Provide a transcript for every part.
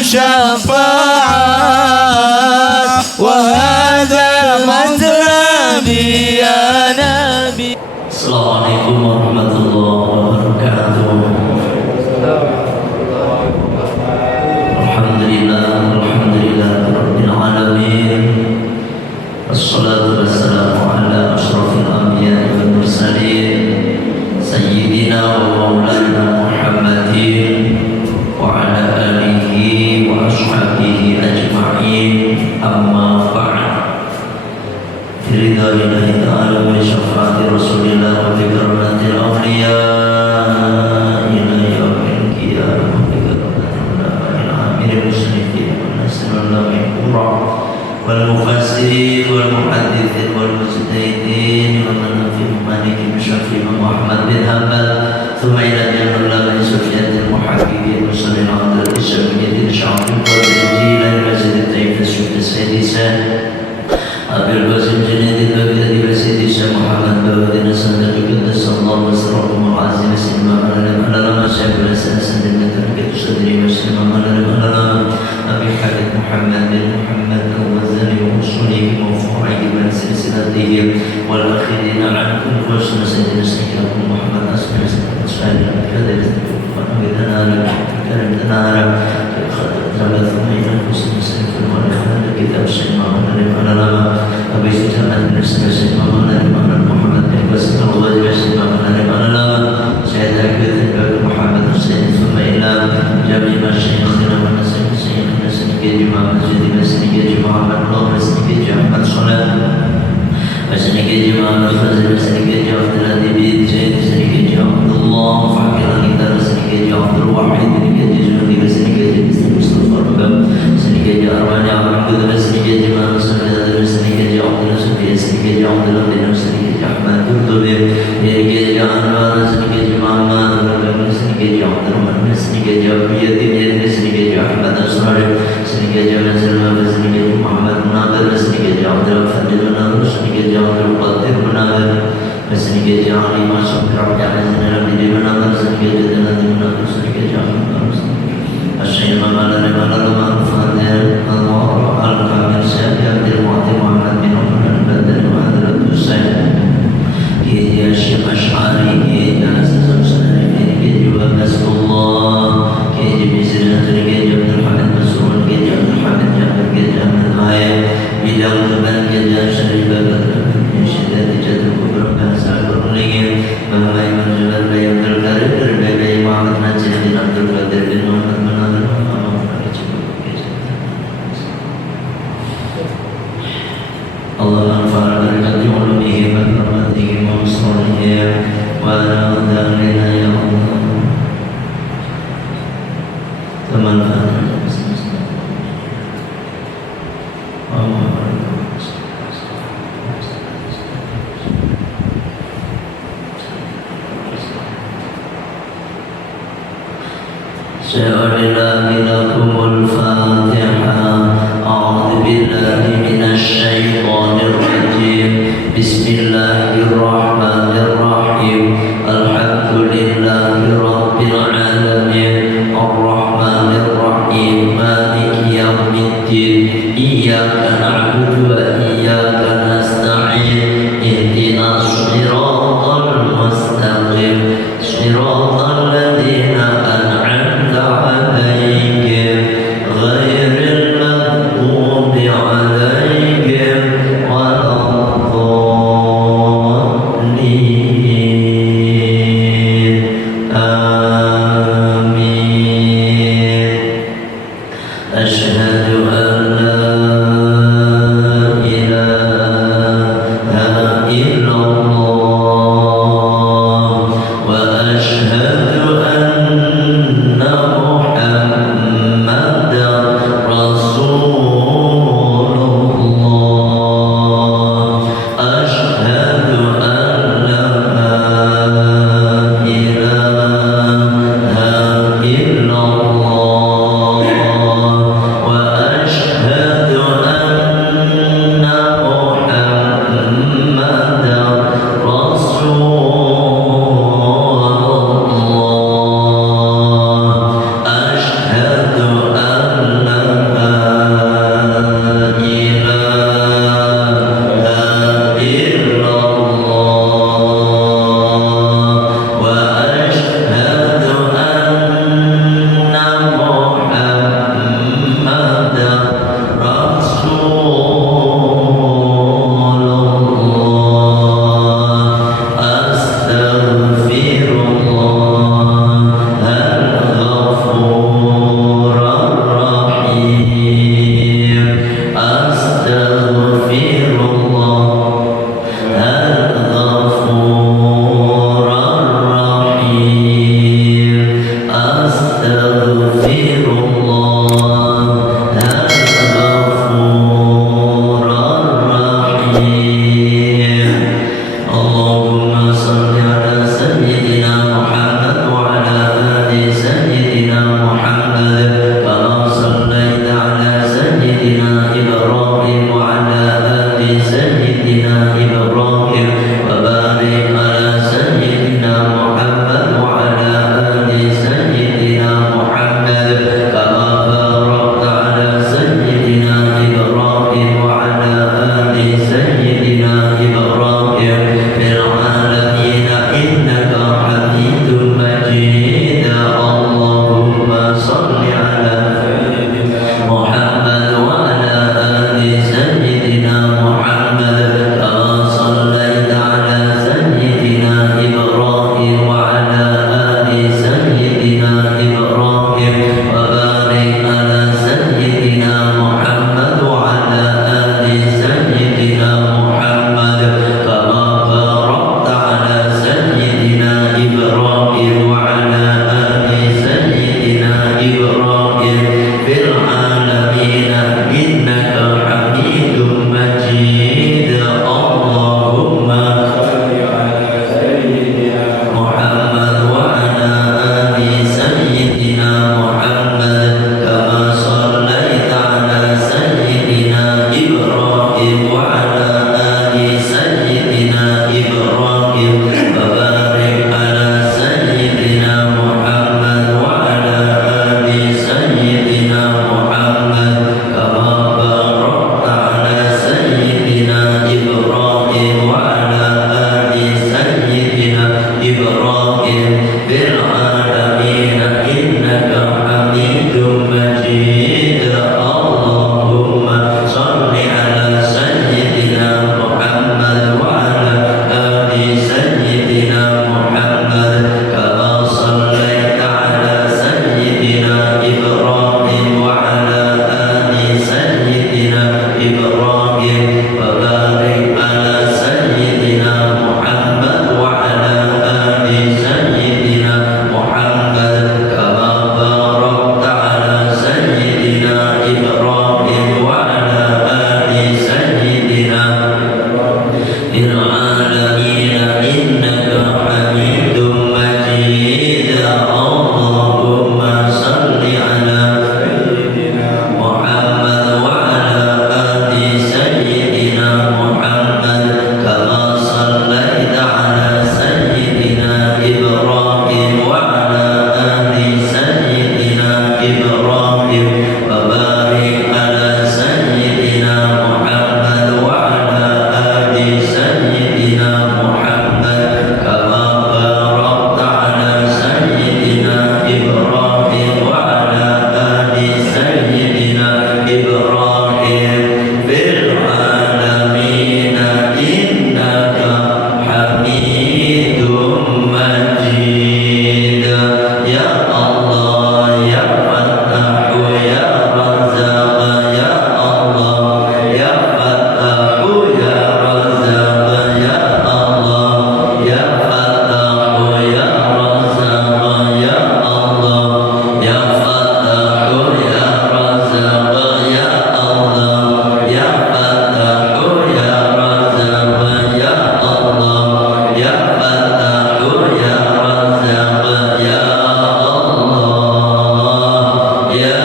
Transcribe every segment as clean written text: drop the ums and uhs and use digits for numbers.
شفاعات وهذا مطلبي يا نبي. Assalamualaikum warahmatullahi wabarakatuh. Alhamdulillah rabbil alamin. Wassalatu wassalamu ala asyrafil anbiya'i wal mursalin sayyidina wa maulana Muhammadin wa ala alihi wa ashabihi ajma'in. Amma ba'd. Biridha'illahi ta'ala wa syafaati Rasulillah wa bi karamatil awliya ila yaumil qiyamah bi karamatil ulama'i al-amir muslimin wa nasrullah al-qura wal mufassirin wal muhaddithin wal mujtahidin wa man fi maliki Syafi'i Muhammad bin Hanbal thumma ila jama'il sufyatil muhaqqiqin wa sallallahu alaihi wasallam sya'ib al-jilani masjid al-tayyib as-sudais Abil Qasim Junaidy Baghdadi Basidi Syekh Muhammad Bawadin Asanda Jogja sallallahu alaihi wasallam Sinma Alama Syekh Hasan Sandin Tarbiyyah Sadri Muslim Alama Abi Khalid Muhammad bin Muhammad Al-Wazali wa Usuli wa Fu'aid bin silsilatihi wal akhirin ankum wa sayyidina Sayyidina Muhammad Asmi Sallallahu alaihi wasallam bidana karim tanara khadat ila muslim wal khadat kitab Syekh Muhammad Alama Abi Sufyan bin Sayyid Muhammad Muhammad bin Qasim al-Wajib Muhammad Alama Syekh Abdul Muhammad Hussein thumma ila jami' masyayikhina wa nasib sayyidina Sayyid Masjid Masjid Muhammad Masjid Ahmad Salat Masjid Muhammad Fazil Masjid Abdul Adib Masjid Abdullah Fakir kita Masjid Abdul Wahid Masjid Mustafa Masjid Arwani Abdul Masjid Masjid Masjid Abdul Sufi Masjid Abdul Masjid Ahmad Qurtubi Masjid Anwar Masjid Muhammad Masjid Abdul Masjid Abiyati Masjid Ahmad Asrari Masjid Salman Masjid Muhammad Nadir Masjid Abdul Fadil Nadir Masjid Abdul Qadir Nadir Masjid Ali Masuk Rabbia Masjid Nadir Masjid Nadir Masjid Asyik Mamalana Mamalana Fadil Allah Al-Kamil Syekh Abdul Mu'ti Muhammad bin Umar Al-Badr wa Hadrat Hussein Kiai Syekh Ash'ari Kiai Nasazam Sanari Kiai Juga Nasrullah Kiai Jibisir Naturi Kiai Abdul Hamid Masrul Kiai Abdul Hamid Jabir Kiai Ahmad Ma'ayah Bidang Keban Kiai Syarif Babat Kiai Syedati Jatuh Kubra Bahasa Al-Qur'an Bahwa Imam Jumat Bayi Abdul Karim Berbagai Muhammad Najib bin Abdul Qadir bin Muhammad Allah manfaat berkat ulumihi wa rahmatihi wa usranihi wa radhalina ya Allah teman-teman Sya'alillahi lakumul Fatihah A'udhu billahi minasyaitanir rajim Bismillahirrahmanirrahim Alhamdulillahi rabbil alamin Ar-Rahmanirrahim Maliki yawmiddin Iyyaka na'budu wa iyyaka nasta'in Ihdinas siratal mustaqim Siratal ladzina an'amta 'alaihim ghairil maghdubi 'alaihim waladdallin سيدنا إبراهيم وبارك على سيدنا محمد وعلى آل سيدنا محمد كما باركت على سيدنا إبراهيم وعلى آل سيدنا إبراهيم في العالمين إنك حميد مجيد اللهم صل على محمد وعلى آل سيدنا محمد كما صليت على سيدنا إبراهيم وعلى آل سيدنا إبراهيم وبارك على سيدنا محمد وعلى آل سيدنا محمد كما باركت على سيدنا إبراهيم وعلى آل سيدنا إبراهيم في العالمين إنك حميد مجيد اللهم محمد وعلى آل سيدنا محمد كما صليت على سيدنا إبراهيم وعلى آل سيدنا إبراهيم وبارك على سيدنا محمد وعلى آل سيدنا محمد كما باركت على سيدنا إبراهيم وعلى آل سيدنا إبراهيم في العالمين إنك حميد مجيد اللهم صل على سيدنا محمد وعلى آل سيدنا محمد كما صليت على سيدنا إبراهيم وعلى آل سيدنا إبراهيم وبارك على سيدنا محمد وعلى آل سيدنا محمد كما باركت على سيدنا إبراهيم وعلى آل سيدنا العالمين إنك حميد مجيد اللهم صل على محمد وعلى آل سيدنا محمد كما صليت على سيدنا إبراهيم وعلى آل سيدنا إبراهيم وبارك على سيدنا محمد وعلى آل سيدنا محمد كما باركت على سيدنا إبراهيم وعلى آل سيدنا إبراهيم في العالمين إنك حميد مجيد يا الله يا فتاح يا رزاق يا الله يا فتاح يا رزاق يا الله يا فتاح يا رزاق يا الله يا فتاح يا رزاق يا الله يا فتاح يا رزاق يا الله يا فتاح يا رزاق يا الله يا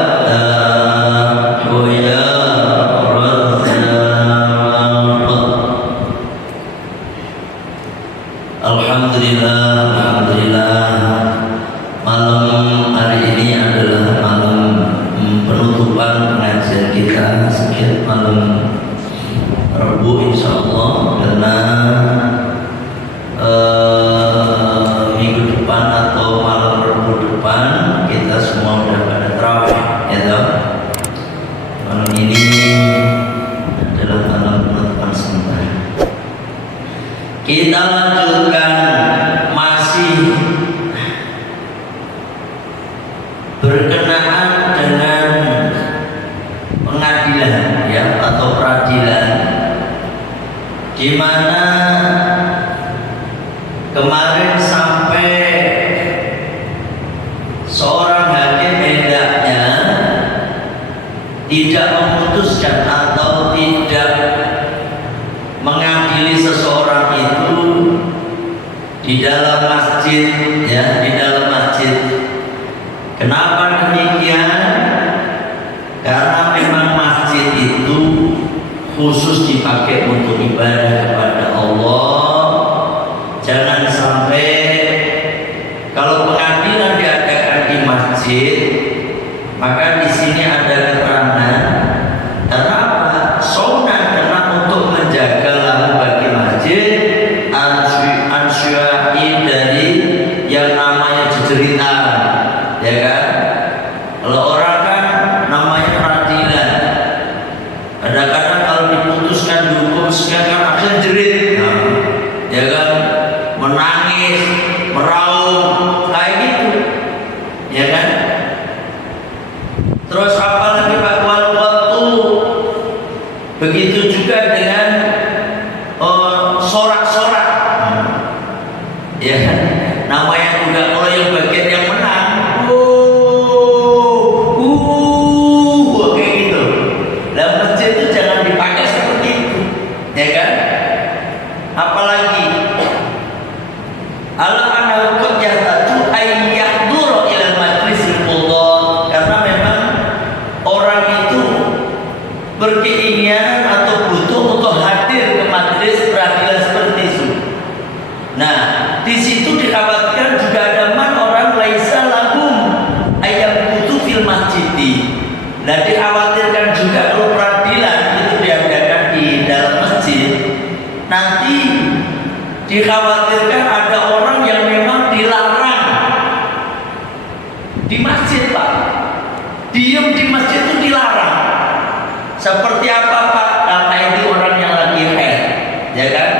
فتاح يا رزاق Alhamdulillah malam hari ini adalah malam penutupan pengajian kita setiap malam Rabu insyaallah karena minggu depan atau malam Rabu depan kita semua udah pada tarawih ya toh. Malam ini adalah malam penutupan sementara. Kita lanjutkan masih berkenaan dengan pengadilan ya atau peradilan di mana kemarin sampai seorang hakim hendaknya tidak memutuskan atau tidak mengadili seseorang itu di dalam masjid ya, di dalam masjid. Kenapa demikian? Karena memang masjid itu khusus dipakai dipakai untuk ibadah kepada Allah. Jangan sampai kalau pengadilan diadakan di masjid, maka di sini ada keterangan karena apa? Sunnah karena untuk menjaga lahu bagi masjid ansyai dari yang namanya jejeritan, ya kan? Kalau orang kan namanya peradilan, kadang-kadang kalau diputuskan dihukum sekian kan akhirnya jerit, ya kan? Menangis, meraung, kayak gitu, ya kan? Terus apa lagi Pak waktu? Begitu juga dengan sorak-sorak, ya kan? Namanya juga kalau yang bagian yang menang, kayak gitu. Dalam masjid itu jangan dipakai seperti itu, ya kan? Apalagi al-anal qad yahtaju ay yahduru ila majlisil qudha, karena memang orang itu berkeinginan atau butuh untuk hadir ke majelis peradilan seperti itu. Nah, di situ dikhawatirkan juga ada man orang laisa lahum ayam butuh fil masjidi. Nah, dikhawatirkan juga kalau peradilan itu diadakan di dalam masjid, nanti dikhawatirkan ada orang yang memang dilarang di masjid, Pak. Diem di masjid itu dilarang. Seperti apa, Pak? Karena itu orang yang lagi haid, ya kan?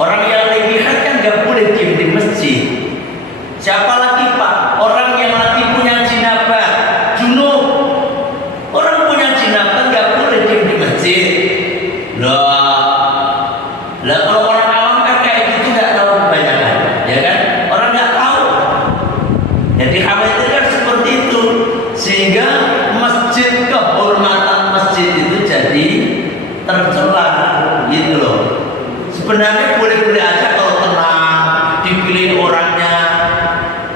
Orang yang lagi haid kan nggak boleh diem di masjid. Siapa lagi, Pak? Orang yang lagi punya jinabah, junub. Orang punya jinabah nggak boleh diem di masjid. Lah kalau orang awam kan kayak gitu nggak tahu kebanyakan, ya kan? Orang nggak tahu. Jadi khawatirkan seperti itu sehingga masjid, kehormatan masjid itu jadi tercela, gitu loh. Sebenarnya boleh-boleh aja kalau tenang, dipilih orangnya,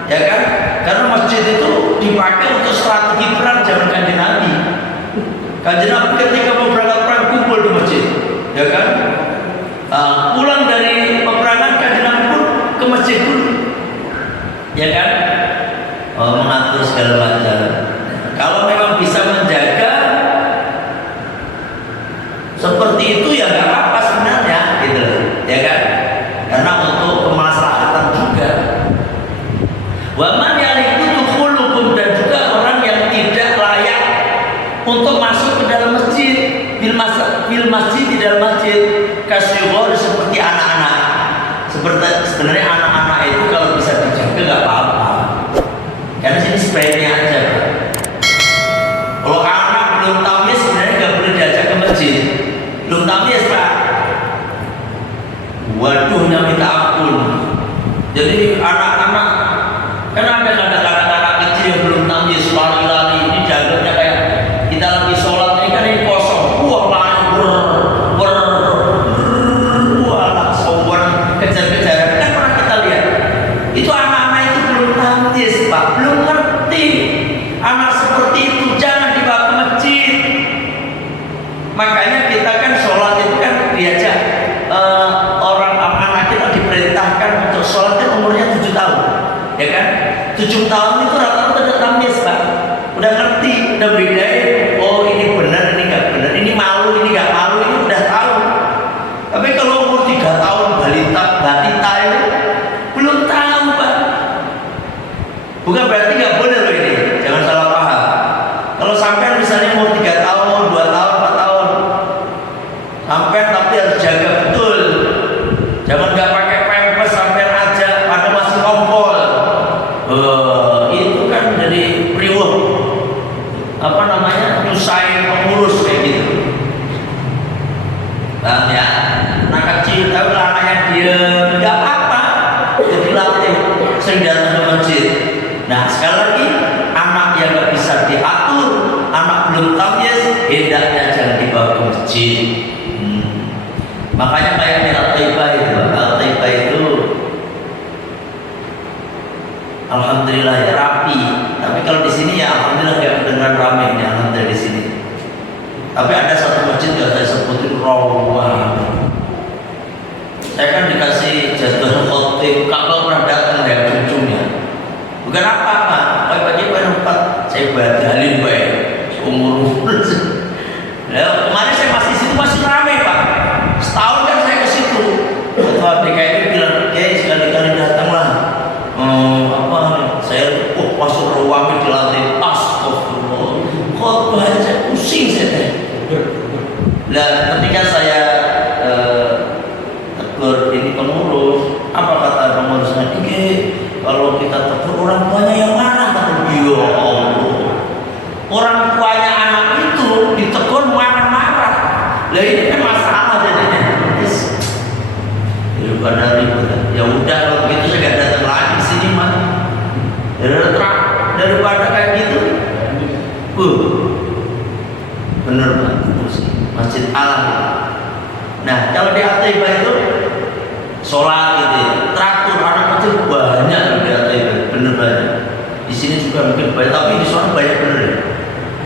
ya kan? Karena masjid itu dipakai untuk strategi perang zaman Kanjeng Nabi. Kanjeng Nabi ketika mau berangkat perang kumpul di masjid, ya kan? Pulang dari peperangan Kanjeng Nabi pun ke masjid dulu, ya kan? Mengatur segala macam. Kalau memang bisa menjaga seperti itu ya nggak apa-apa sebenarnya, gitu, ya kan? Karena untuk kemaslahatan juga. Wa man yaliku dukhulukum, dan juga orang yang tidak layak untuk masuk ke dalam masjid, bil masjid di dalam masjid, kasyghar, seperti anak-anak. Sebenarnya anak-anak itu kalau bisa dijaga nggak apa-apa. Karena sini spraynya aja, Pak. Kalau anak belum tamyiz sebenarnya nggak boleh diajak ke masjid. Belum tamyiz, Pak. Waduhnya minta ampun. Jadi anak-anak kan ada kadang-kadang anak kecil yang belum tamyiz, lari-lari, ini jaganya kayak kita lagi sholat ini kan ini kosong. Wah, sombong, kejar-kejaran. Kan pernah kita lihat. Itu anak-anak itu belum tamyiz, Pak. Belum ngerti. Anak seperti itu jangan dibawa ke masjid. Makanya kita kan sholat itu kan diajak orang anak kita diperintahkan untuk sholat kan umurnya 7 tahun, ya kan? 7 tahun itu rata-rata udah tamyiz, Pak. Udah ngerti, udah bedain. Oh ini benar, ini nggak benar, ini malu, ini nggak malu, ini udah tahu. Tapi kalau umur 3 tahun batita itu belum tahu, Pak. Bukan berarti nggak boleh loh ini, jangan salah paham. Kalau sampai misalnya umur 3 tahun, 2 tahun, 4 tahun, sampai tapi harus jaga betul. Jangan nggak pakai pampers sampai aja, pada masih kompol. Itu kan jadi priwuh. Apa namanya? Nyusahin pengurus kayak gitu. Paham ya? Anak kecil tahu lah anaknya diam, nggak apa-apa. Jadi latih sering datang ke masjid. Nah sekali lagi, anak yang nggak bisa diatur, anak belum tamyiz, hendaknya jangan dibawa ke masjid. Makanya kayak di Al-Taibah itu alhamdulillah ya rapi. Tapi kalau di sini ya alhamdulillah nggak kedengeran ramenya, alhamdulillah di sini. Tapi ada satu masjid yang saya sebutin rawa Wahabi. Saya kan dikasih jadwal khotib, kalau pernah datang ya ujungnya bukan apa-apa, pagi-pagi pada saya badalin baik seumur ya, kemarin saya masih situ masih ramai Pak, setahun kan saya ke situ. Ketua DKI bilang, sekali-kali datanglah. Saya masuk ruangan di lantai, astagfirullah, khotbah saya pusing saya. Dan ketika saya tegur ini pengurus, apa kata pengurusnya? Kalau kita tegur orang tuanya yang mana? Kata dia, orang tuanya anak itu ditegur marah-marah. Lah ini kan masalah jadinya. Daripada ribut, ya udah kalau begitu saya nggak datang lagi ke sini mah. Daripada kayak gitu, bener Pak, Masjid Alam. Nah kalau di Al-Taibah itu sholat gitu ya, teratur anak kecil banyak di Al-Taibah, bener banyak. Di sini juga mungkin banyak, tapi di sana banyak bener.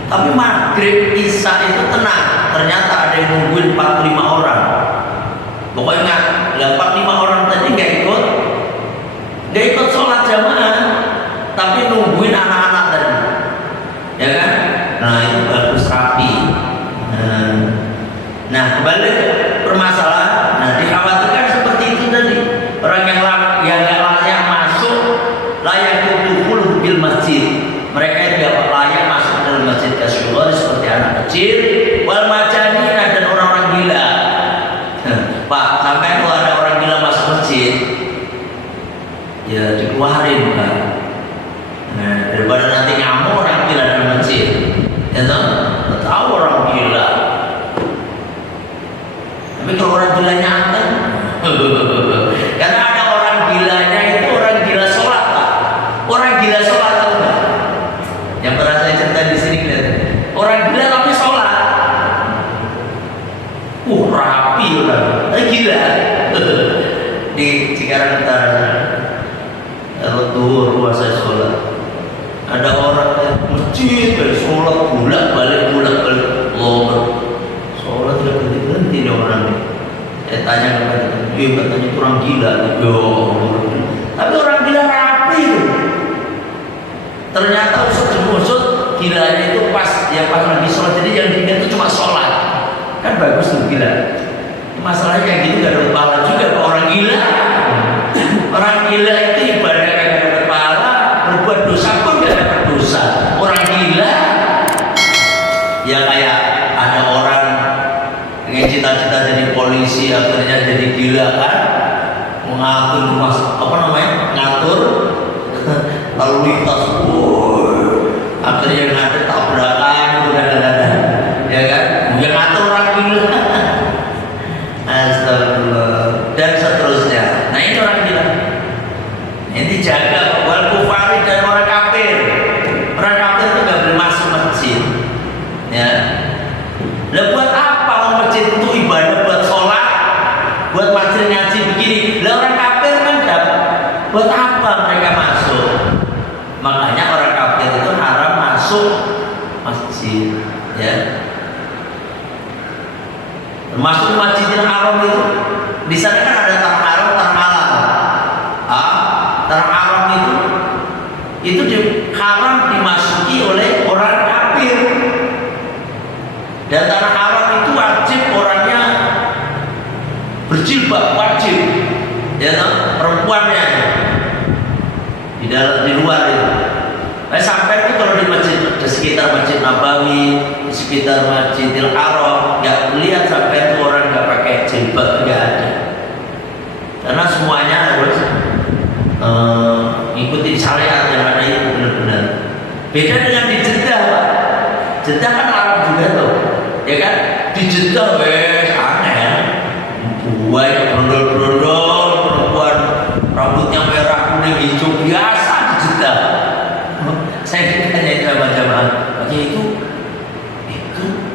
Tapi maghrib isya itu tenang, ternyata ada yang nungguin 45 orang. Pokoknya 45 orang tadi nggak ikut sholat jamaah, tapi nungguin anak-anak tadi, ya kan? Nah itu bagus rapi. Nah kembali ke permasalahan. Nah dikhawatirkan seperti itu tadi, orang yang nggak layak masuk, layak duduk bil masjid, mereka yang tidak layak masuk dalam masjid Rasulullah seperti anak kecil, wal majanin dan orang-orang gila. Pak, sampai kalau ada orang gila masuk masjid, ya dikeluarin Pak. Nah, daripada nanti ngamuk orang gila dalam masjid, ya tahu orang gila. Tapi kalau orang gila nyantai, karena ada orang gilanya itu orang gila sholat Pak. Orang gila sholat tahu nggak? Yang pernah saya cerita di sini lihat, orang gila tapi sholat. Rapi orang, gila. Di Cikarang Utara, kalau duhur puasa sholat, ada orang masjid dari sholat bulat balik, sholat tidak berhenti nih orang ini. Saya tanya kepada dia, katanya orang gila. Tapi orang gila rapi. Ternyata usut gilanya itu pas lagi sholat, jadi yang dilihat itu cuma sholat. Kan bagus tuh gila. Masalahnya kayak gitu gak ada pahala juga ke orang gila. Orang gila itu ibadah gak ada pahala, berbuat dosa pun gak ada dosa. Orang gila ya kayak ada orang yang cita-cita jadi polisi, akhirnya jadi gila kan, mengatur ngatur lalu lintas, akhirnya ada tabrakan itu kadang-kadang, ya kan? Mungkin ngatur orang gila. Astagfirullah dan seterusnya. Nah ini orang gila. Ini jaga wal kufari dan orang kafir. Orang kafir itu nggak boleh masuk masjid. Ya. Lah buat apa orang masjid itu ibadah buat sholat, buat masjid ngaji begini. Lah orang kafir kan dapat. Buat apa mereka masuk? Makanya orang kafir itu haram masuk masjid. Ya. Masuk Masjidil Haram itu, di sana kan ada tanah haram, tanah halal. Tanah haram itu haram dimasuki oleh orang kafir. Dan tanah haram itu wajib orangnya berjilbab, wajib, ya perempuannya di luar itu. Sampai itu kalau di masjid, di sekitar Masjid Nabawi, di sekitar Masjidil Haram, nggak lihat sampai itu orang nggak pakai jilbab, nggak ada. Karena semuanya harus ikuti syariat yang ada itu benar-benar. Beda dengan di Jeddah Pak. Jeddah kan Arab juga tuh, ya kan? Di Jeddah aneh, buaya brondol-brondol, perempuan rambutnya merah kuning hijau biasa di Jeddah. Saya ditanya sama jamaah, itu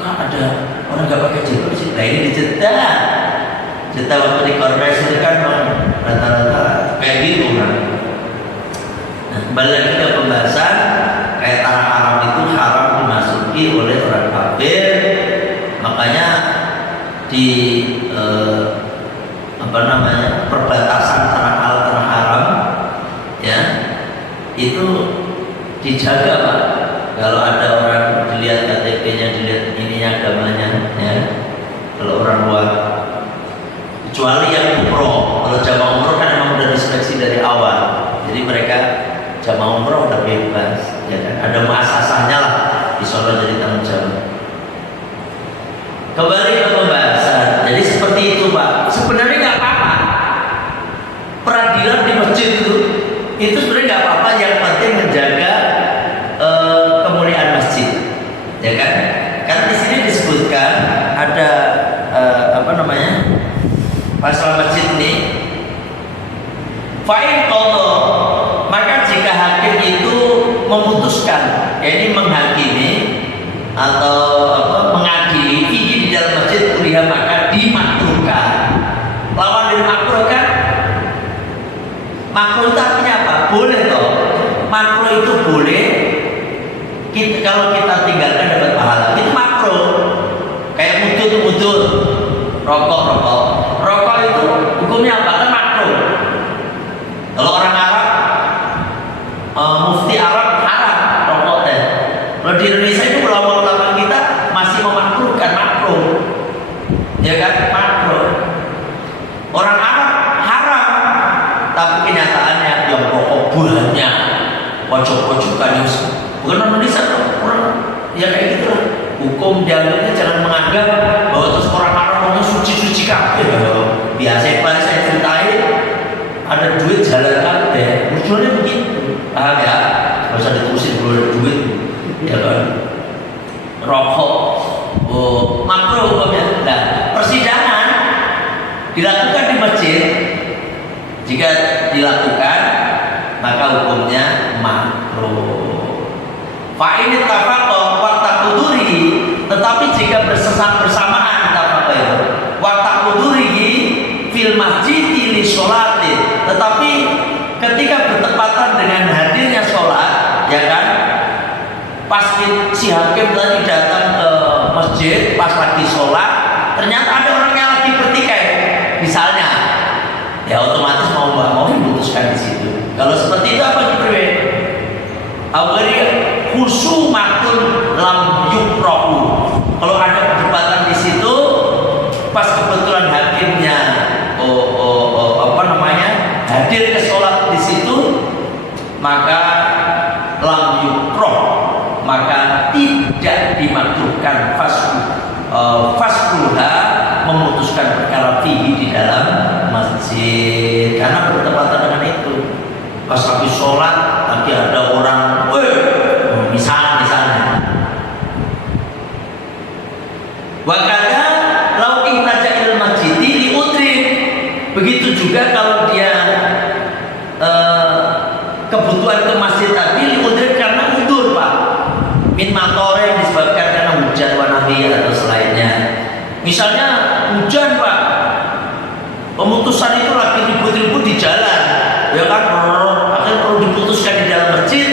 kan ada orang nggak pakai jilbab sih. Nah ini di Jeddah waktu di Kornes itu kan rata-rata kayak gitu kan. Nah kembali lagi ke pembahasan, kayak tanah haram itu haram dimasuki oleh orang kafir. Makanya di apa namanya, perbatasan tanah halal tanah haram, ya, itu dijaga Pak. Kalau ada orang dilihat KTP-nya, dilihat ininya agamanya, ya, kalau orang luar, kecuali yang umroh. Kalau jamaah umroh kan memang udah diseleksi dari awal, jadi mereka jamaah umroh udah bebas, ya kan? Ada muasasahnya lah, disolat jadi tanggung jawab. Kembali ke pembahasan. Jadi seperti itu Pak. Sebenarnya nggak apa-apa. Peradilan di masjid itu sebenarnya nggak apa-apa. Yang penting menjaga kemuliaan masjid, ya kan? Karena di sini disebutkan ada apa namanya, pasal masjid ini. Fa'in qadha, maka jika hakim itu memutuskan, yakni menghakimi atau mengadili di dalam masjid kuliah, maka dimakruhkan. Lawan dari makruh kan? Makruh itu artinya apa? Boleh toh. Makruh itu boleh. Kalau kita tinggalkan dapat pahala. Itu makruh. Kayak mudut, rokok itu hukumnya apa? Kan makruh. Kalau orang Arab, mufti Arab haram rokok teh. Kalau di Indonesia itu ulama-ulama kita masih memakruhkan makruh, ya kan? Makruh. Orang Arab haram, tapi kenyataannya yang rokok banyak, pojok-pojokan itu bukan Indonesia, orang ya kayak gitulah. Hukum dianggapnya jangan menganggap bahwa terus orang Arab ngomong suci kabeh. Biasa paling saya ceritain, ada duit jalan kabeh, tujuannya begitu, paham ya? Nggak usah diterusin dulu ada duit, ya kan? Rokok, makruh hukumnya. Nah, persidangan dilakukan di masjid. Jika dilakukan, maka hukumnya makruh. Fa'in ittafaqa wa taqdurihi, tetapi jika bersamaan wa taqdurihi fil masjid li sholati, tetapi ketika bertepatan dengan hadirnya sholat, ya kan? Pas si hakim tadi datang ke masjid pas lagi sholat, ternyata ada orang yang lagi bertikai, misalnya, ya otomatis mau nggak mau diputuskan di situ. Kalau seperti itu apa diperwe? Awalnya khusumatun lam yukrahu. Kalau ada perdebatan di situ, pas kebetulan hakimnya apa namanya hadir ke sholat di situ, maka lam yukrah, maka tidak dimakruhkan fasluha memutuskan perkara fihi di dalam masjid, karena bertepatan dengan itu. Pas lagi sholat, lagi ada orang, misalnya. Wakada lau ihtaja il masjidi li udrin. Begitu juga kalau dia kebutuhan ke masjid tadi li udrin karena udur Pak. Min matore yang disebabkan karena hujan wanahi atau selainnya. Misalnya hujan Pak, pemutusan itu lagi ribut-ribut di jalan, ya kan? Akhirnya perlu diputuskan di dalam masjid,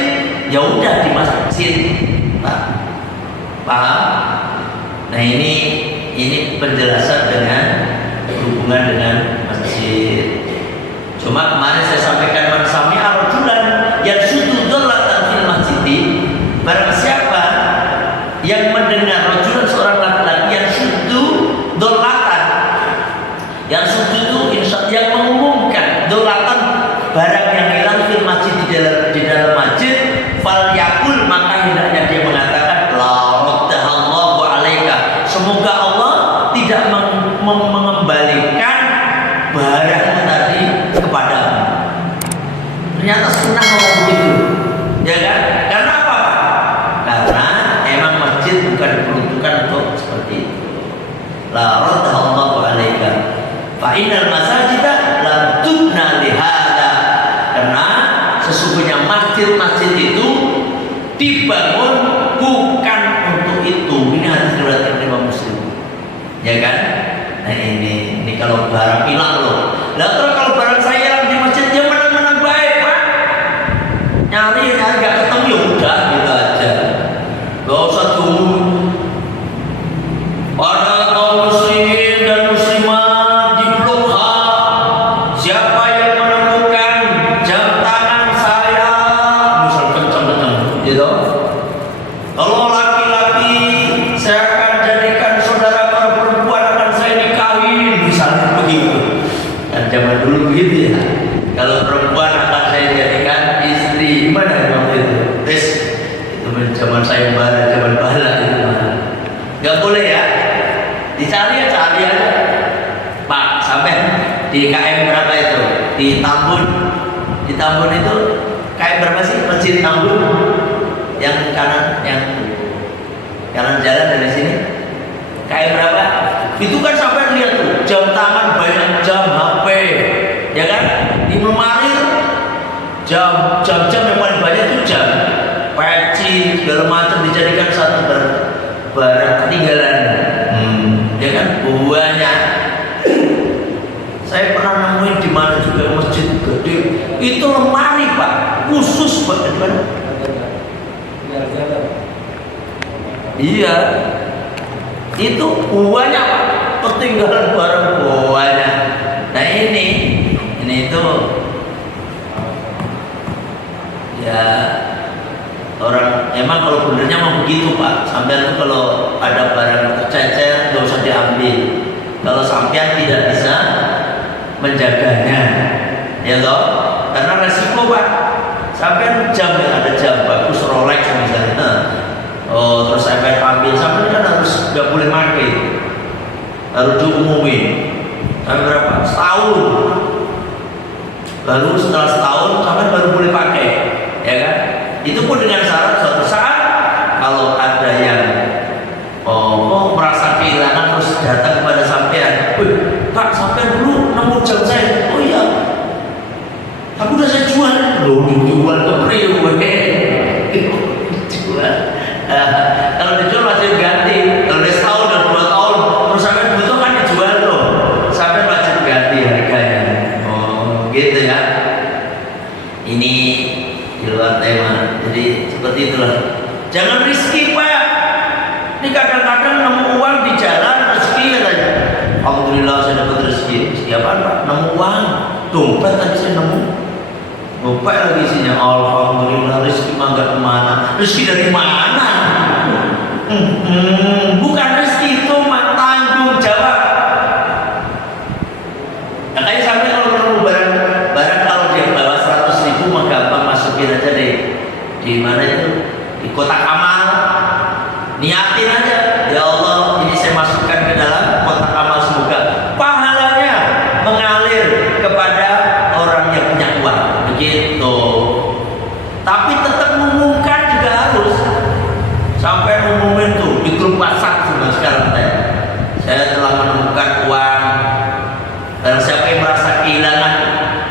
ya udah di masjid, Pak. Paham? Nah ini penjelasan dengan berhubungan dengan masjid. Cuma kemarin saya sampaikan man sami'a rajulan yang sudu dhalatan fil masjid, barang siapa yang mendengar rajulan seorang laki-laki yang sudu dhalatan, yang sudu itu yang mengumumkan dhalatan barang yang hilang fil masjid di dalam masjid, fal yakul, maka hendaknya dia mengatakan la raddahallahu alaika, semoga Allah tidak mengembalikan barang tadi kepadamu. Ternyata sunnah ngomong begitu, ya kan? Karena apa? Karena emang masjid bukan diperuntukkan untuk seperti itu. La raddahallahu alaika fa innal masajida lam tubna lihada, karena sesungguhnya masjid-masjid itu dibangun bukan untuk itu. Ini hadis riwayat Imam Muslim, ya kan? Nah ini kalau barang hilang loh. Lah terus kalau barang saya hilang di masjid, ya menang-menang baik Pak. Nyari nggak ketemu ya udah gitu aja. Gak usah tunggu. Para kaum muslimin dan muslimat gitu ya. Kalau perempuan akan saya jadikan istri, gimana waktu itu? Tes itu zaman saya zaman bala itu mah. Gak boleh ya. Dicari ya cari aja. Pak, sampai di KM berapa itu? Di Tambun itu KM berapa sih? Masjid Tambun yang kanan jalan dari sini. KM berapa? Itu kan sampai lihat tuh jam tangan banyak, jam HP, ya kan? Di lemari jam-jam yang paling banyak itu jam, peci segala macam dijadikan satu barang ketinggalan. Ya kan? Banyak. Saya pernah nemuin di mana juga masjid gede, itu lemari Pak, khusus Pak. Iya, itu banyak Pak, ketinggalan barang banyak. Nah ini itu ya orang emang kalau benernya mau begitu Pak. Sampai itu kalau ada barang tercecer nggak usah diambil. Kalau sampean tidak bisa menjaganya, ya toh, karena resiko Pak. Sampean jam ada jam bagus Rolex misalnya, oh terus sampean ambil, sampean kan harus nggak boleh pakai, harus diumumin. Sampai berapa? Setahun. Lalu setelah setahun sampean baru boleh pakai, ya kan? Itu pun dengan syarat suatu saat kalau ada yang merasa kehilangan terus datang kepada sampean, Pak sampean dulu nemu jam saya. Oh iya, aku udah saya jual. Loh dijual ke Priu, dijual. Kalau dijual wajib ganti. Kalau udah setahun dan 2 tahun terus sampean butuh kan dijual loh, sampean wajib ganti harganya. Oh gitu ya. Ini di luar tema. Jadi seperti itulah. Jangan risky Pak. Ini kadang-kadang nemu uang di jalan rezeki katanya. Alhamdulillah saya dapat rezeki. Rezeki apaan Pak? Nemu uang, dompet tadi saya nemu. Dompet lagi isinya. Alhamdulillah rezeki mah nggak kemana. Rezeki dari mana? Bukan rezeki itu mah tanggung jawab. Makanya sampai kalau nemu barang kalau dia bawa 100.000 mah gampang masukin aja deh. Di mana itu? Di kotak amal. Niatin aja, ya Allah ini saya masukkan ke dalam kotak amal, semoga pahalanya mengalir kepada orang yang punya uang, begitu. Tapi tetap mengumumkan juga harus. Sampai ngumumin tuh di grup WhatsApp sekarang saya telah menemukan uang. Dan siapa yang merasa kehilangan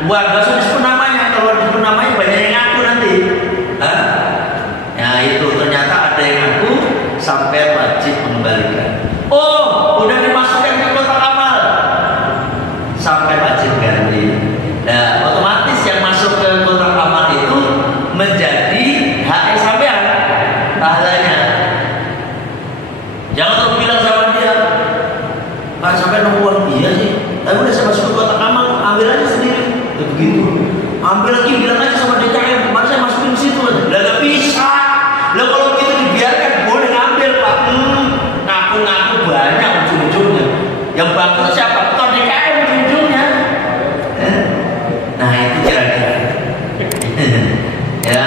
uang, gak usah disebut namanya. Kalau disebut namanya banyak yang ngaku nanti. Ya itu ternyata ada yang ngaku, sampai wajib mengembalikan. Oh, udah dimasukkan ke kotak amal, sampai wajib ganti. Nah, otomatis yang masuk ke kotak amal itu menjadi hak sampean, pahalanya. Jangan terus bilang sama dia, Pak sampai nemu uang. Iya sih, tapi udah saya masuk ke kotak amal, ambil aja sendiri. Ya begitu. Ambil lagi, bilang aja sama DKM, kemarin saya masukin di situ. Lah nggak bisa. Lah kalau gitu dibiarkan boleh ngambil Pak. Ngaku-ngaku banyak ujung-ujungnya. Yang bagus siapa? Ketua DKM ujung-ujungnya. Nah itu kira-kira. Ya,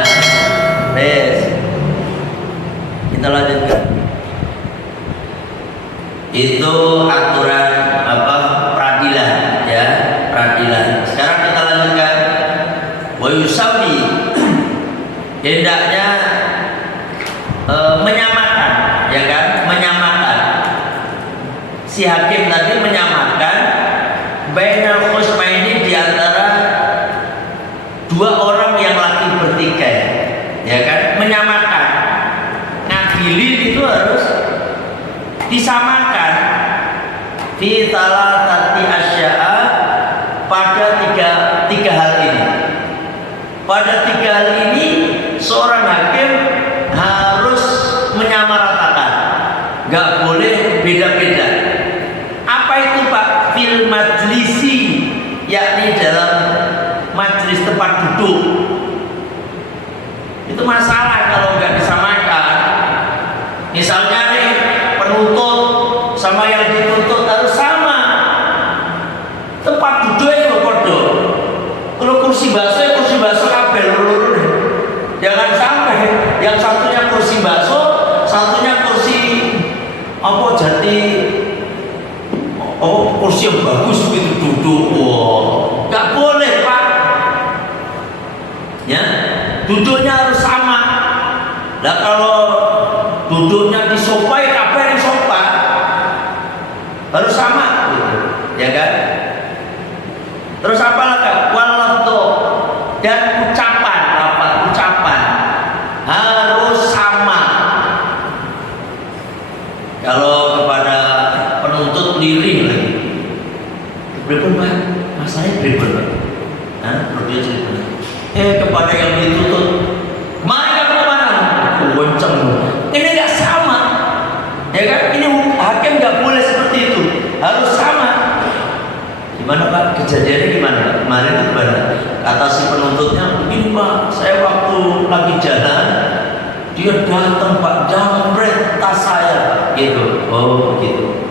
tes. Kita lanjutkan. Itu aturan peradilan, ya peradilan. Sekarang kita lanjutkan. Wa yusawi, hendaknya menyamakan, ya kan? Menyamakan. Si hakim tadi menyamakan bainal khusmaini, di antara dua orang yang lagi bertikai, ya kan? Menyamakan. Ngadilin itu harus disamakan. Fi salatati asya'a, pada tiga hal ini. Pada 3 hal ini seorang hakim harus menyamaratakan, gak boleh beda-beda. Apa itu Pak? Fil majlisi, yakni dalam majlis tempat duduk. Itu masalah kalau gak disamakan. Misalnya nih, penuntut sama yang dituntut harus sama tempat duduk itu bodoh. kursi bakso kabel loro. Jangan sampai yang satunya kursi bakso, satunya kursi apa jati, oh kursi yang bagus begitu duduk. Wow, nggak boleh Pak. Ya, duduknya harus sama. Nah kalau duduknya di sofa, ya kabel di sofa harus sama, gitu. Ya kan? Terus apa lagi? Walafdo dan ucapan, ucapan harus sama. Kalau kepada penuntut lirih lagi, berapa Pak? Masalahnya berapa? Berapa cerita? Kepada yang dituntut, kemarin kamu kemana? Gonceng. Ini nggak sama, ya kan? Ini hakim nggak boleh seperti itu, harus sama. Gimana Pak? Kejadiannya gimana? Kemarin itu gimana? Kata si penuntutnya, ini Pak, saya waktu lagi jalan, dia datang Pak, jambret tas saya, gitu. Oh gitu.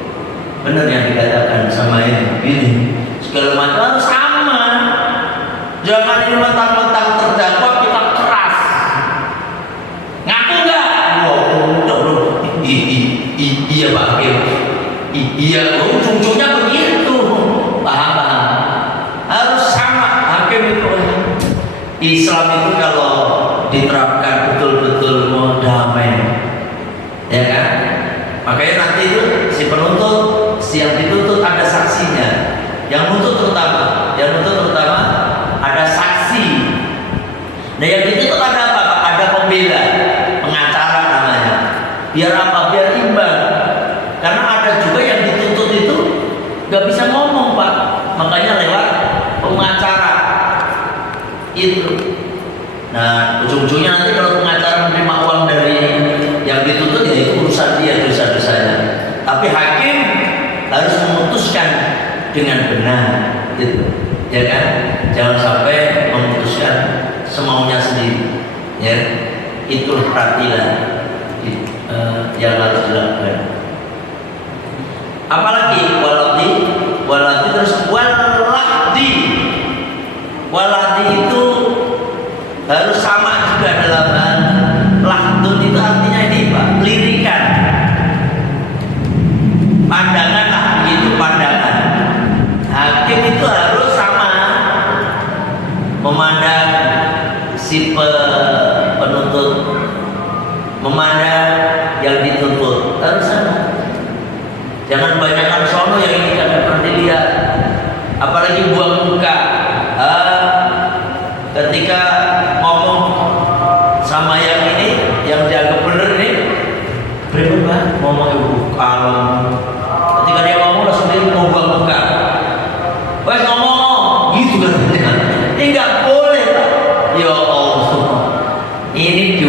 Benar yang dikatakan sama ini, segala macam harus sama. Jangan ini mentang-mentang terdakwa kita keras. Ngaku nggak? Wow, iya Pak Hakim. Iya, ujung-ujungnya begitu. Paham? Harus sama. Hakim itu Islam itu kalau diterapkan betul-betul mau damai, ya kan? Makanya nanti itu si penuntut, si yang dituntut ada saksinya. Yang nuntut terutama ada saksi. Nah yang dituntut ada apa Pak? Ada pembela, pengacara namanya. Biar apa? Biar imbang. Karena ada juga yang dituntut itu nggak bisa ngomong Pak, makanya lewat pengacara itu. Nah ujung-ujungnya nanti kalau pengacara menerima uang dari yang dituntut, ya itu urusan dia, dosa-dosanya. Tapi hakim harus memutuskan dengan benar, gitu, ya kan? Jangan sampai memutuskan semaunya sendiri, ya. Itulah peradilan yang harus dilakukan. Apalagi waladi terus waladi itu harus sama juga dalam lahdun itu artinya ini Pak, lirikan, pandangan lah begitu, pandangan. Hakim itu harus sama memandang si penuntut, memandang yang dituntut, harus sama. Jangan banyakkan sono yang ini kagak pernah dilihat, apalagi buang muka. Ketika ngomong sama yang ini, yang dianggap bener ini, berapa Pak? Ngomong ibu kalem. Ketika dia ngomong langsung dia mau buang muka. Wes ngomong, gitu katanya. Ini nggak boleh Pak. Ya Allah, ini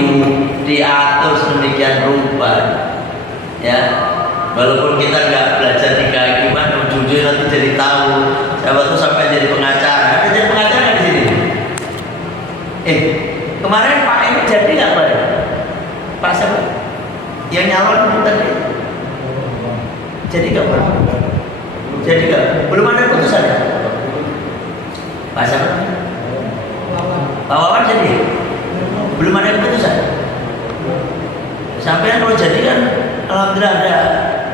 diatur sedemikian rupa, ya. Walaupun kita nggak belajar di kehakiman, jujur nanti jadi tahu. Siapa tuh sampai jadi pengacara? Ada jadi pengacara nggak di sini? Kemarin Pak ini jadi nggak Pak? Pak siapa? Yang nyalon tadi? Jadi nggak Pak? Jadi nggak? Belum ada putusan ya? Pak siapa? Pak Wawan jadi? Belum ada putusan. Sampai kalau jadi kan, alhamdulillah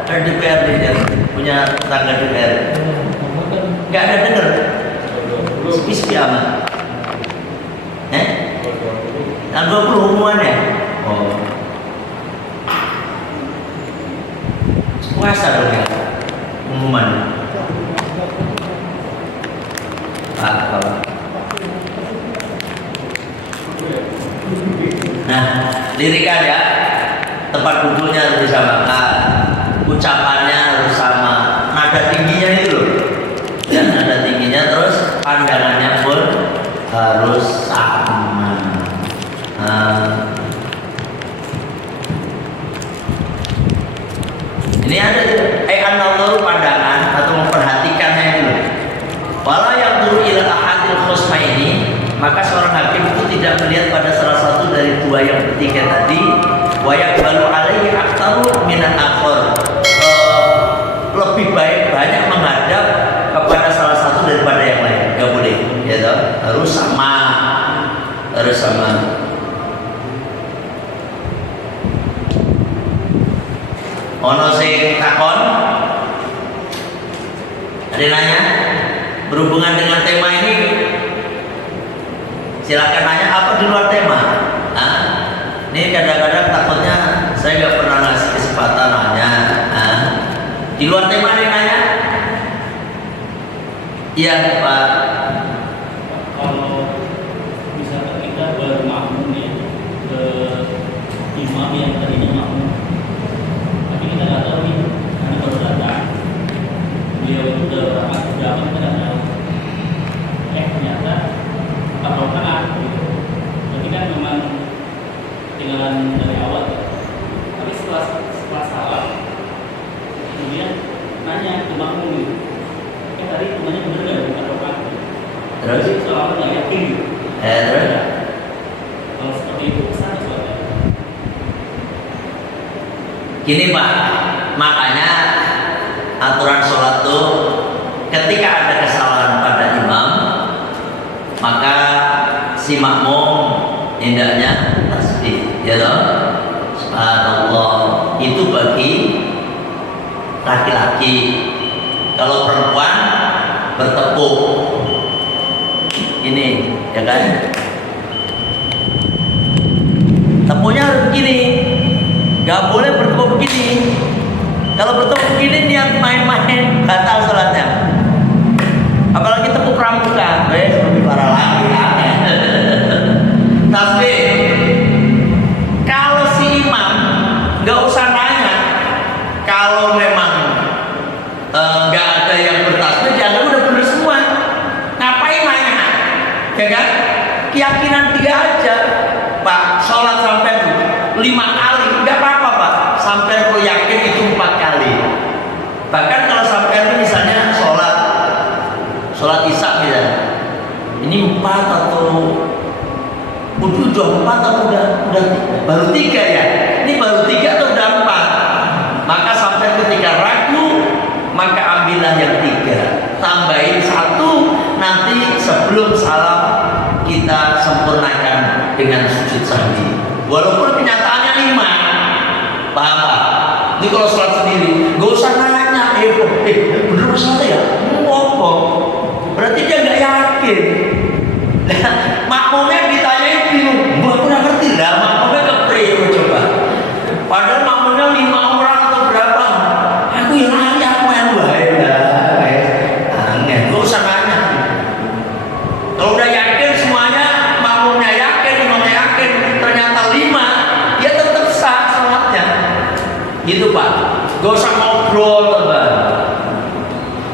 ada DPRD yang punya tangga DPR. Nggak ada denger, sepi-sepi amat. Yang 20 hubungannya. Oh, puasa dong ya, umuman. Nah, lirikan ya, tempat duduknya harus sama, ucapannya harus sama, nada tingginya itu loh, ya, nada tingginya, terus pandangannya pun harus sama. Ini ada an-nadharu, pandangan atau memperhatikannya itu. Wala yang dulu ila ahadil khusmaini, maka seorang hakim itu tidak melihat pada salah satu dari dua yang bertiga tadi. Wa yaqbalu alaihi aktaru minan akhar, lebih baik banyak menghadap kepada salah satu daripada yang lain. Enggak boleh, ya toh? Harus sama. bersama. Ono sing takon, ada nanya berhubungan dengan tema ini, silakan nanya apa di luar tema. Ini kadang-kadang takutnya saya nggak pernah ngasih kesempatan nanya. Di luar tema ada nanya? Iya Pak. Kalau misalkan kita bermakmum ya ke imam yang tadinya makmum, tapi kita nggak tahu nih karena baru datang, beliau itu udah berapa jam kita nggak tahu. Ternyata 4 rakaat gitu. Berarti kan memang tinggalan dari awal. Tapi setelah salah, kemudian nanya ke makmum gitu. Tadi temannya bener nggak bukan rakaat? Terus soalnya nggak yakin gitu. Terus Kalau seperti itu kesana soalnya. gini Pak, makanya aturan sholat tuh ketika ada kesalahan pada imam, maka si makmum hendaknya tasbih, ya toh? Subhanallah. Itu bagi laki-laki. Kalau perempuan bertepuk ini, ya kan? Tepuknya harus begini, nggak boleh bertepuk begini. Kalau bertepuk begini niat main-main, batal sholatnya. Apalagi tepuk pramuka, seperti para laki. Tapi kalau si imam nggak usah nanya, kalau memang nggak ada yang bertasbih, jangan udah bener semua. Ngapain nanya? Ya kan? Keyakinan dia aja. Pak, sholat sampai 5 kali, nggak apa-apa Pak. Sampai aku yakin itu 4 kali. Bahkan kalau sampai itu misalnya sholat isya misalnya, ini 4 atau udah 4 atau udah baru 3 ya? Ini baru 3 atau udah 4? Maka sampai ketika ragu, maka ambillah yang 3, tambahin 1, nanti sebelum salam kita sempurnakan dengan sujud sahwi. Walaupun kenyataannya 5, paham Pak? Ini kalau sholat sendiri, gak usah nanya, bener sholat ya? Apa? Berarti dia nggak yakin. Makmumnya ditanyain bingung, aku nggak ngerti lah, makmumnya kepriyo coba. Padahal makmumnya 5 orang atau berapa? Aku yang nanya, aku yang bahaya lah. Aneh, gak usah nanya. Kalau udah yakin semuanya, makmumnya yakin, imamnya yakin, ternyata 5, dia tetap sah sholatnya. Gitu Pak. Gak usah ngobrol Pak.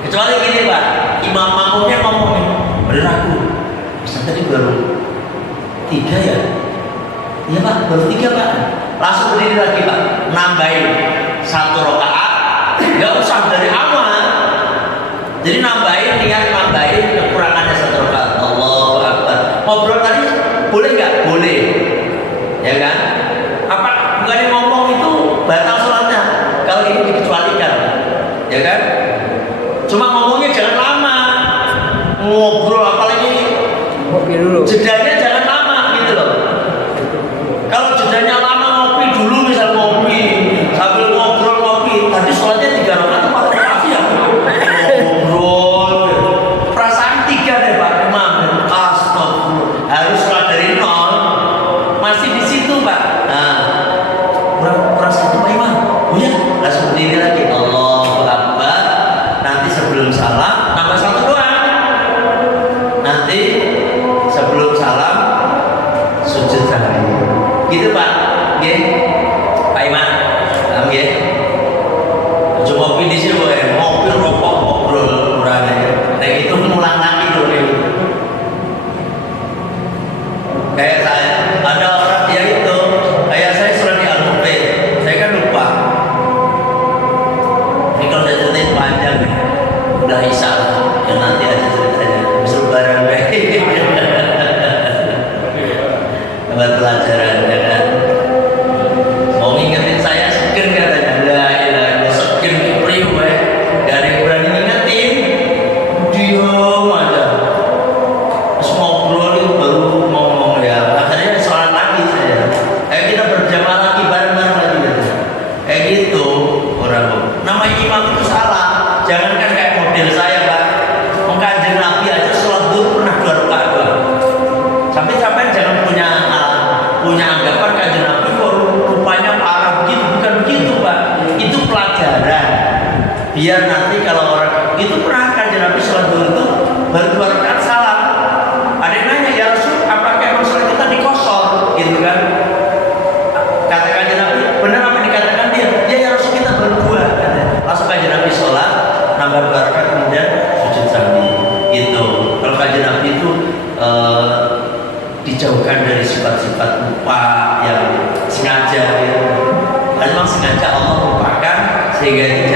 Kecuali gini Pak, imam makmumnya ngomongin, bener aku, Ustaz tadi baru 3 ya? Iya Pak, baru 3 Pak. Langsung berdiri lagi Pak, nambahin 1 rakaat, gak usah dari awal. Jadi nambahin kekurangannya 1 rakaat. Allahu Akbar. Ngobrol tadi boleh nggak? Boleh, ya kan? Apa bukannya ngomong itu batal sholatnya? Kalau ini dikecualikan, ya kan? Cuma ngomongnya jangan lama, ngobrol apalagi Kopi dulu. jedanya jangan lama gitu loh. Kalau jedanya lama, ngopi dulu, misal ngopi sambil ngobrol tadi sholatnya 3 rakaat atau 4 rakaat ya? Ngobrol perasaan 3 deh Pak Imam. Astagfirullah, harus sholat dari 0, masih di situ Pak. Nah, perasaan itu Pak Imam, oh ya, langsung berdiri lagi, Allahu Akbar. Nanti sebelum salam nambah 1 doang. Nanti sebelum salam dijauhkan dari sifat-sifat lupa yang sengaja ya. Memang sengaja Allah lupakan sehingga itu